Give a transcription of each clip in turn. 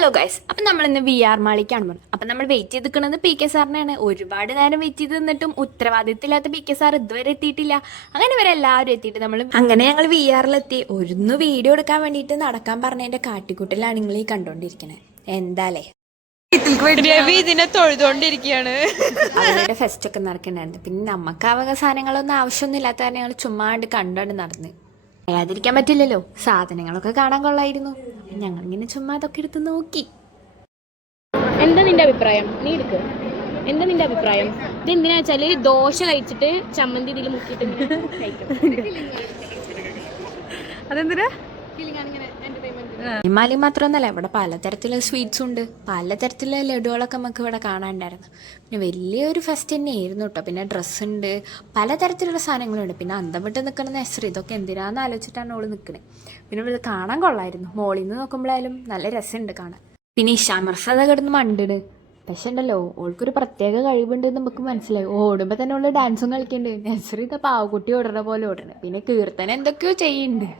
Hello guys, അപ്പം നമ്മളിന്ന് VR മാളിക്കാണ് പോകുന്നത്. അപ്പം നമ്മൾ വെയിറ്റ് ചെയ്ത് നിൽക്കുന്നത് PK സാറിനാണ്. ഒരുപാട് നേരം വെയിറ്റ് ചെയ്ത് നിന്നിട്ടും ഉത്തരവാദിത്തമില്ലാത്ത PK സാർ ഇതുവരെ എത്തിയിട്ടില്ല. അങ്ങനെ ഇവരെ എല്ലാവരും എത്തിയിട്ട് അങ്ങനെ ഞങ്ങൾ VRലെത്തി. ഒന്ന് വീഡിയോ എടുക്കാൻ വേണ്ടിയിട്ട് നടക്കാൻ പറഞ്ഞതിൻ്റെ കാട്ടിക്കൂട്ടലാണ് നിങ്ങൾ ഈ കണ്ടുകൊണ്ടിരിക്കുന്നത്. എന്താലേ രവി ഇതിനെ തൊഴുതോണ്ടിരിക്കുകയാണ്. അവരുടെ ഫെസ്റ്റ് ഒക്കെ നടക്കണ്ടായിരുന്നു. പിന്നെ നമുക്ക് സാധനങ്ങളൊന്നും ആവശ്യമൊന്നും ഇല്ലാത്ത കാരണം ഞങ്ങൾ ചുമ്മാണ്ട് കണ്ടോണ്ട് നടന്ന് പറയാതിരിക്കാൻ പറ്റില്ലല്ലോ. സാധനങ്ങളൊക്കെ കാണാൻ കൊള്ളായിരുന്നു. ഞങ്ങളിങ്ങനെ ചുമ്മാ അതൊക്കെ എടുത്ത് നോക്കി. എന്താ നിന്റെ അഭിപ്രായം? നീ എടുക്ക്. എന്താ നിന്റെ അഭിപ്രായം? ഇത് എന്തിനാ വെച്ചാല് ദോശ കഴിച്ചിട്ട് ചമ്മന്തി ഇതിൽ മുക്കിയിട്ട് കഴിക്കും. അതെന്തിനാ? ഹിമാലയ മാത്രമൊന്നുമല്ല, ഇവിടെ പലതരത്തിലുള്ള സ്വീറ്റ്സും ഉണ്ട്. പലതരത്തിലുള്ള ലഡുകളൊക്കെ നമുക്ക് ഇവിടെ കാണാനുണ്ടായിരുന്നു. പിന്നെ വലിയൊരു ഫെസ്റ്റ് തന്നെയായിരുന്നു കേട്ടോ. പിന്നെ ഡ്രസ്സുണ്ട്, പലതരത്തിലുള്ള സാധനങ്ങളുണ്ട്. പിന്നെ അന്തം വിട്ട് നിൽക്കുന്ന നെസറി, ഇതൊക്കെ എന്തിനാന്ന് ആലോചിച്ചിട്ടാണ് ഓള് നിൽക്കുന്നത്. പിന്നെ ഇവിടെ കാണാൻ കൊള്ളായിരുന്നു. മോളിൽ നിന്ന് നോക്കുമ്പോഴായാലും നല്ല രസമുണ്ട് കാണാൻ. പിന്നെ ഈ ഷമർസത കിടന്ന് മണ്ടിട്. പക്ഷെ ഉണ്ടല്ലോ, ഓൾക്കൊരു പ്രത്യേക കഴിവുണ്ട് നമുക്ക് മനസ്സിലായി. ഓടുമ്പോൾ തന്നെ ഓള് ഡാൻസും കളിക്കുന്നുണ്ട്. നെസറി ഇതാ പാവക്കുട്ടി ഓടുന്ന പോലെ ഓടണം. പിന്നെ കീർത്തന എന്തൊക്കെയോ ചെയ്യുന്നുണ്ട്.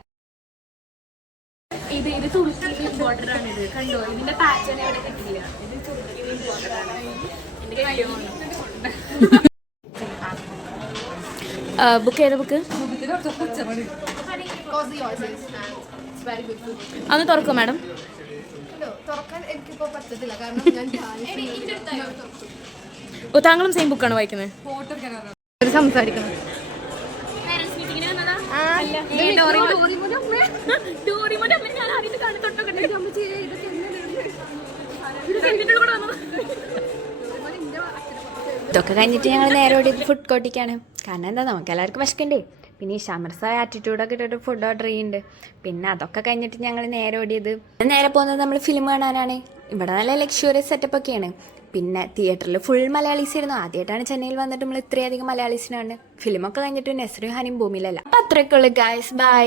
ഇത് തുർക്കി ഇമ്പോർട്ടൻ്റ് ആണ്. ഇത് കണ്ടോ, ഇതിന്റെ പാറ്റേൺ ഇവിടെ കിട്ടിയില്ല. ഇത് തുർക്കി ഇമ്പോർട്ടൻ്റ് ആണ്. ബുക്ക് ചെയ്ത ബുക്ക് അന്ന് തുറക്കും മാഡം. ഓ, താങ്കളും സെയിം ബുക്കാണ് വായിക്കുന്നത്? സംസാരിക്കണം. ഇതൊക്കെ കഴിഞ്ഞിട്ട് ഞങ്ങൾ നേരെ ഓടിയത് ഫുഡ് കോർട്ടിക്കാണ്. കാരണം എന്താ, നമുക്ക് എല്ലാവർക്കും വിശക്കണ്ടേ. പിന്നെ ഈ ഷമർസായ ആറ്റിറ്റ്യൂഡൊക്കെ ഇട്ടിട്ട് ഫുഡ് ഓർഡർ ചെയ്യുന്നുണ്ട്. പിന്നെ അതൊക്കെ കഴിഞ്ഞിട്ട് ഞങ്ങൾ നേരെ ഓടിയത് നേരെ പോകുന്നത് നമ്മൾ ഫിലിം കാണാനാണ്. ഇവിടെ നല്ല ലക്ഷറിയസ് സെറ്റപ്പ് ഒക്കെയാണ്. പിന്നെ തിയേറ്ററിൽ ഫുൾ മലയാളീസ് ആയിരുന്നു. ആദ്യമായിട്ടാണ് ചെന്നൈയിൽ വന്നിട്ട് നമ്മൾ ഇത്രയധികം മലയാളീസിനാണ്. ഫിലിമൊക്കെ കഴിഞ്ഞിട്ട് നെസ്രിയും ഹനിയും ഭൂമിയിലല്ല. അപ്പം അത്രയൊക്കെ ഉള്ളു ഗൈസ്, ബൈ.